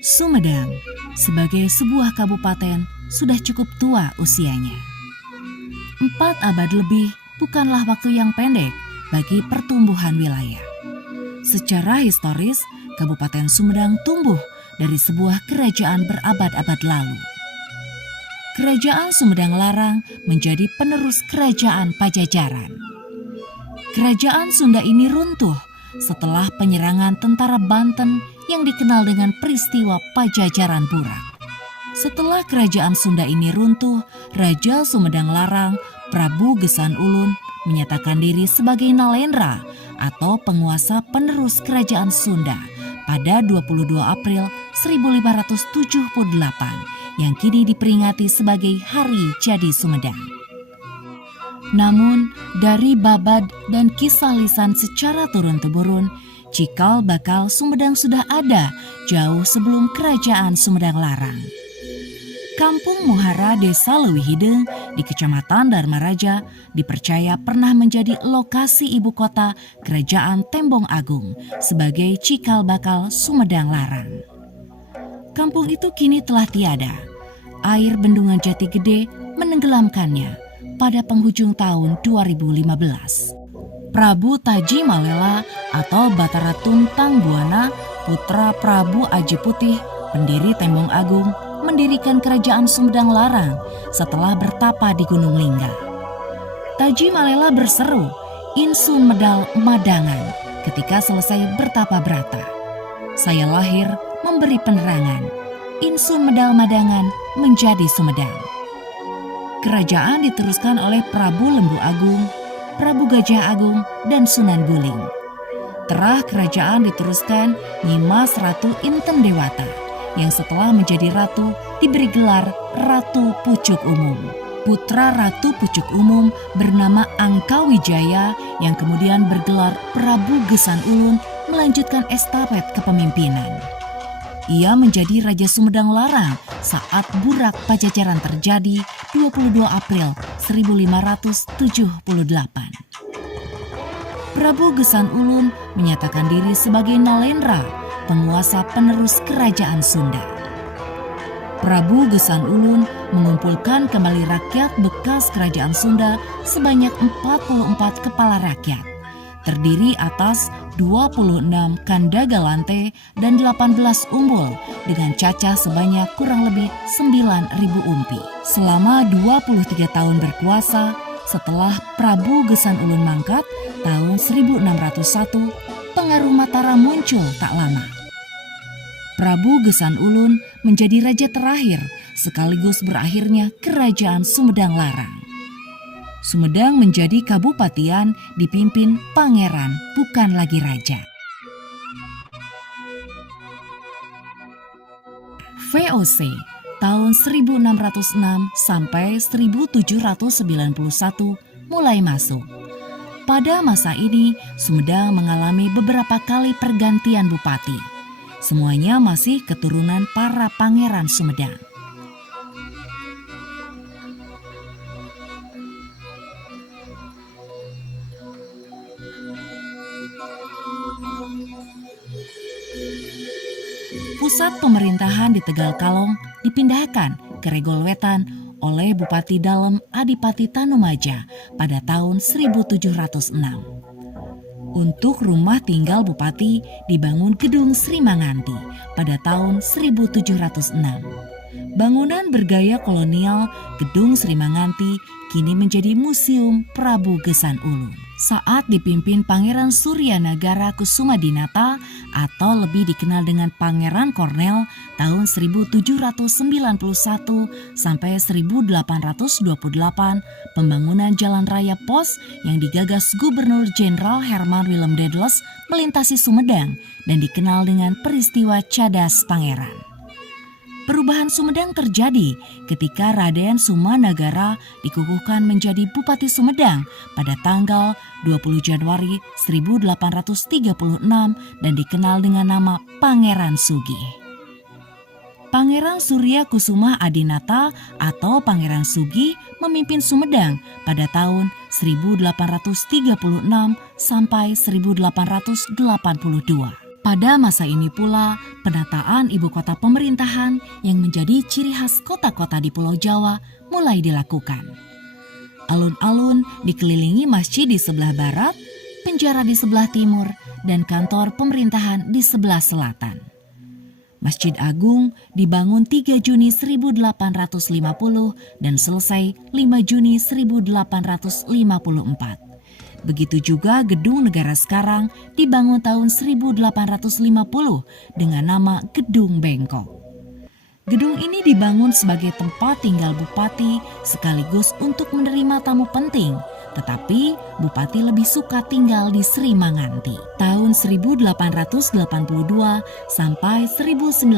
Sumedang sebagai sebuah kabupaten sudah cukup tua usianya. 4 abad lebih bukanlah waktu yang pendek bagi pertumbuhan wilayah. Secara historis, Kabupaten Sumedang tumbuh dari sebuah kerajaan berabad-abad lalu. Kerajaan Sumedang Larang menjadi penerus Kerajaan Pajajaran. Kerajaan Sunda ini runtuh setelah penyerangan tentara Banten yang dikenal dengan peristiwa Pajajaran Burak. Setelah kerajaan Sunda ini runtuh, Raja Sumedang Larang, Prabu Gesan Ulun, menyatakan diri sebagai Nalendra atau penguasa penerus kerajaan Sunda pada 22 April 1578 yang kini diperingati sebagai Hari Jadi Sumedang. Namun, dari babad dan kisah lisan secara turun-temurun, cikal bakal Sumedang sudah ada jauh sebelum kerajaan Sumedang Larang. Kampung Muhara Desa Leuwi Hideng di Kecamatan Dharma Raja dipercaya pernah menjadi lokasi ibu kota Kerajaan Tembong Agung sebagai cikal bakal Sumedang Larang. Kampung itu kini telah tiada. Air bendungan Jati Gede menenggelamkannya pada penghujung tahun 2015. Prabu Taji Malela atau Batara Tuntang Buana, putra Prabu Aji Putih, pendiri Tembong Agung, mendirikan kerajaan Sumedang Larang setelah bertapa di Gunung Lingga. Taji Malela berseru, "Insun medal madangan," ketika selesai bertapa brata. "Saya lahir memberi penerangan, Insun medal madangan menjadi Sumedang." Kerajaan diteruskan oleh Prabu Lembu Agung, Prabu Gajah Agung, dan Sunan Buling. Terah kerajaan diteruskan Nyimas Ratu Inten Dewata, yang setelah menjadi ratu diberi gelar Ratu Pucuk Umum. Putra Ratu Pucuk Umum bernama Angka Wijaya yang kemudian bergelar Prabu Gesan Ulun melanjutkan estafet kepemimpinan. Ia menjadi Raja Sumedang Larang saat Burak Pajajaran terjadi 22 April 1578. Prabu Gesan Ulun menyatakan diri sebagai Nalendra, penguasa penerus kerajaan Sunda. Prabu Gesan Ulun mengumpulkan kembali rakyat bekas kerajaan Sunda sebanyak 44 kepala rakyat, terdiri atas 26 Kanda Galante dan 18 umbul dengan cacah sebanyak kurang lebih 9.000 umpi. Selama 23 tahun berkuasa, setelah Prabu Gesan Ulun mangkat tahun 1601, pengaruh Mataram muncul tak lama. Prabu Gesan Ulun menjadi raja terakhir sekaligus berakhirnya kerajaan Sumedang Larang. Sumedang menjadi kabupatian dipimpin pangeran, bukan lagi raja. VOC tahun 1606 sampai 1791 mulai masuk. Pada masa ini, Sumedang mengalami beberapa kali pergantian bupati. Semuanya masih keturunan para pangeran Sumedang. Pusat pemerintahan di Tegal Kalong dipindahkan ke Regol Wetan oleh Bupati Dalem Adipati Tanumaja pada tahun 1706. Untuk rumah tinggal Bupati dibangun Gedung Sri Manganti pada tahun 1706. Bangunan bergaya kolonial Gedung Sri Manganti kini menjadi Museum Prabu Gesan Ulun. Saat dipimpin Pangeran Suryanagara Kusumadinata atau lebih dikenal dengan Pangeran Kornel tahun 1791 sampai 1828, pembangunan jalan raya pos yang digagas Gubernur Jenderal Herman Willem Dedles melintasi Sumedang dan dikenal dengan peristiwa Cadas Pangeran. Perubahan Sumedang terjadi ketika Raden Sumanagara dikukuhkan menjadi Bupati Sumedang pada tanggal 20 Januari 1836 dan dikenal dengan nama Pangeran Sugih. Pangeran Surya Kusuma Adinata atau Pangeran Sugih memimpin Sumedang pada tahun 1836 sampai 1882. Pada masa ini pula, penataan ibu kota pemerintahan yang menjadi ciri khas kota-kota di Pulau Jawa mulai dilakukan. Alun-alun dikelilingi masjid di sebelah barat, penjara di sebelah timur, dan kantor pemerintahan di sebelah selatan. Masjid Agung dibangun 3 Juni 1850 dan selesai 5 Juni 1854. Begitu juga Gedung Negara sekarang dibangun tahun 1850 dengan nama Gedung Bengkok. Gedung ini dibangun sebagai tempat tinggal bupati sekaligus untuk menerima tamu penting, tetapi bupati lebih suka tinggal di Sri Manganti. Tahun 1882 sampai 1919,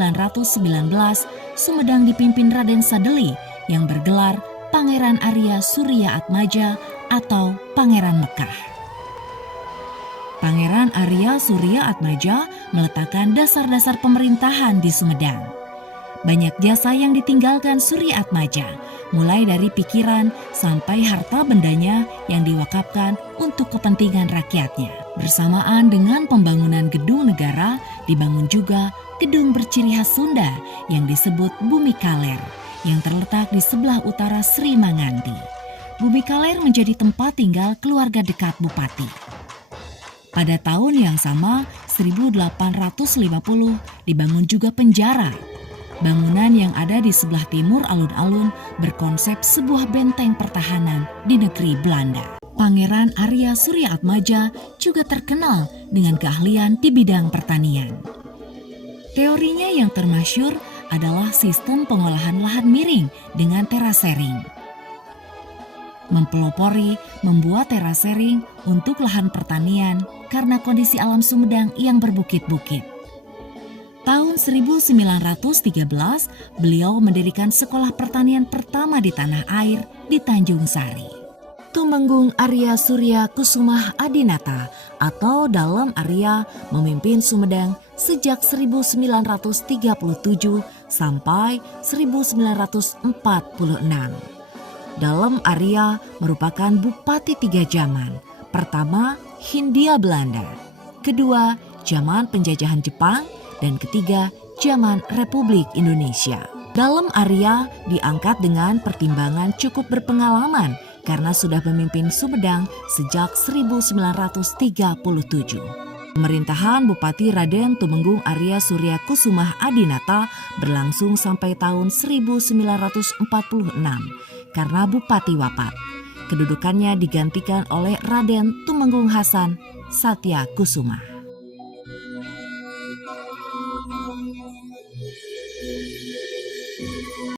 Sumedang dipimpin Raden Sadeli yang bergelar Pangeran Arya Surya Atmaja atau Pangeran Mekah. Pangeran Arya Surya Atmaja meletakkan dasar-dasar pemerintahan di Sumedang. Banyak jasa yang ditinggalkan Surya Atmaja, mulai dari pikiran sampai harta bendanya yang diwakafkan untuk kepentingan rakyatnya. Bersamaan dengan pembangunan Gedung Negara, dibangun juga gedung berciri khas Sunda yang disebut Bumi Kaler, yang terletak di sebelah utara Sri Manganti. Bumi Kaler menjadi tempat tinggal keluarga dekat bupati. Pada tahun yang sama, 1850, dibangun juga penjara. Bangunan yang ada di sebelah timur alun-alun berkonsep sebuah benteng pertahanan di negeri Belanda. Pangeran Arya Surya Atmaja juga terkenal dengan keahlian di bidang pertanian. Teorinya yang termasyhur adalah sistem pengolahan lahan miring dengan terasering. Mempelopori membuat terasering untuk lahan pertanian karena kondisi alam Sumedang yang berbukit-bukit. Tahun 1913, beliau mendirikan sekolah pertanian pertama di tanah air di Tanjung Sari. Tumenggung Arya Surya Kusumah Adinata atau Dalem Arya memimpin Sumedang sejak 1937 sampai 1946. Dalem Arya merupakan bupati 3 zaman. Pertama, Hindia Belanda. Kedua, zaman penjajahan Jepang. Dan ketiga, zaman Republik Indonesia. Dalem Arya diangkat dengan pertimbangan cukup berpengalaman karena sudah memimpin Sumedang sejak 1937. Pemerintahan Bupati Raden Tumenggung Arya Surya Kusumah Adinata berlangsung sampai tahun 1946 karena Bupati wafat. Kedudukannya digantikan oleh Raden Tumenggung Hasan Satya Kusumah.